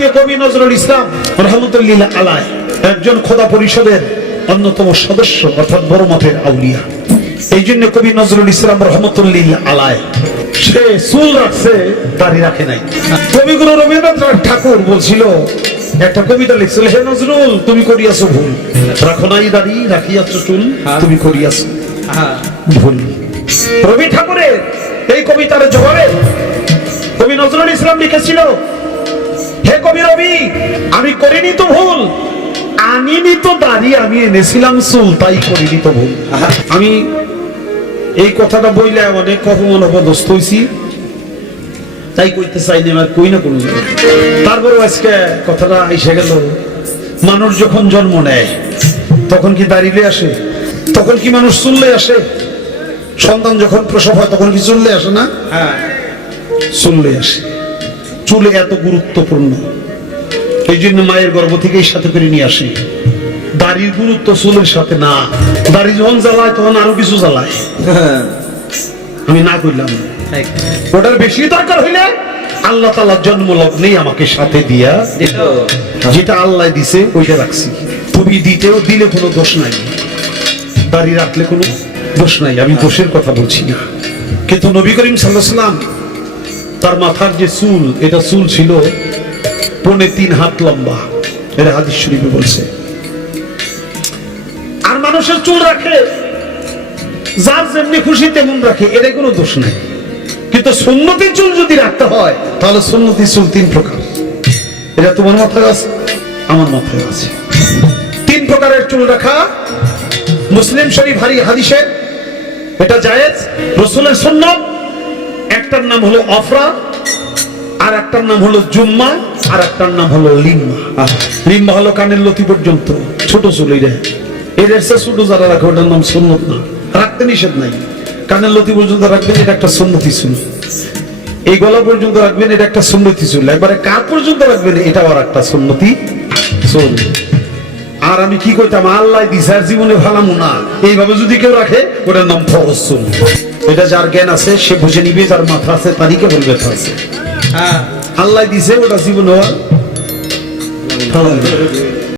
ভারতীয় কবি নজরুল ইসলাম রহমতুল্লিল আলায় একজন খোদা পরিষদের অন্যতম সদস্য অর্থাৎ বড় মঠের আউলিয়া। এই জন্য কবি নজরুল ইসলাম রহমতুল্লিল আলায় সে চুল রাখছে দাড়ি রাখে নাই। কবিগুরু রবীন্দ্রনাথ ঠাকুর বলছিল একটা কবিতা লিখছিল হে নজরুল তুমি করিয়াছো ভুল। রাখো নাই দাড়ি রাখিয়াছ চুল তুমি করিয়াছো হ্যাঁ। ভুল। রবি ঠাকুরের এই কবিতার জবাবে কবি নজরুল ইসলাম লিখেছিল হে কবি রবি আমি করিনি তো ভুল। আনিনি তো দাঁড়িয়ে আমি এনেছিলাম চুল তাই করিনি তো ভুল। আমি এই কথাটা বইলে অনেক কখন অপদস্থ হয়েছি তাই কইতে চাইনি আমার কই না কোনো জায়গায়। তারপরে আজকে কথাটা এসে গেল মানুষ যখন জন্ম নেয় তখন কি দাঁড়িয়ে আসে? তখন কি মানুষ চুললে আসে? সন্তান যখন প্রসব হয় তখন কি চুললে আসে না? হ্যাঁ। চুললে আসে। চুলে এত গুরুত্বপূর্ণ। এই জন্য মায়ের গর্ভ থেকেই সাথে করে নিয়ে আসে। দাড়ির গুরুত্ব চুলের সাথে না। দাড়ি যখন জ্বালায়, তখন আরও কিছু জ্বালায়। আমি না করলাম। ওটার বেশি দরকার হইলে আল্লাহ তালা জন্ম লগ্নেই আমাকে সাথে দিয়া যেটা আল্লাহ দিছে, ওইটা রাখছি। তুমি দিতেও দিলে কোনো দোষ নাই। দাড়ি রাখলে কোনো দোষ নাই। আমি দোষের কথা বলছি না। কিন্তু নবী করিম সাল্লাম তার মাথার যে চুল, এটা চুল ছিল পৌনে তিন হাত লম্বা। এটা হাদিস শরীফে বলছে। আর মানুষের চুল রাখে, যার যেমনি খুশি তেমন রাখে এটা কোনো দোষ নাই। কিন্তু সুন্নতি চুল যদি রাখতে হয়, তাহলে সুন্নতি চুল তিন প্রকার। এটা তোমার মাথায় আছে, আমার মাথায় আছে। তিন প্রকারের চুল রাখা, মুসলিম শরীফ হারি হাদিসে, এটা জায়েজ, রসুলের সুন্নত একটার নাম হলো অফরা আর একটার নাম হলো জুম্মা আর একটার নাম হলো লিম্মা। লিম্মা হলো কানের লতি পর্যন্ত ছোট চুল এটা এর ছোট যারা রাখে ওটার নাম সুন্নত না। রাখতে নিষেধ নাই। কানের লতি পর্যন্ত রাখবেন এটা একটা সুন্নতি চুল। এই গলা পর্যন্ত রাখবেন এটা একটা সুন্নতি চুল। একবারে কার পর্যন্ত রাখবেন এটা আর একটা সুন্নতি চুল। আর আমি কি করতাম আল্লাহ দিশার জীবনে ভালামু না। এইভাবে যদি কেউ রাখে ওটার নাম ফরজ চুল। এটা যার জ্ঞান আছে সে বুঝে নিবে যার মাথা আছে তারই কেবল ব্যথা আছে। হ্যাঁ। আল্লাহ দিছে ওটা জীবন হওয়ার।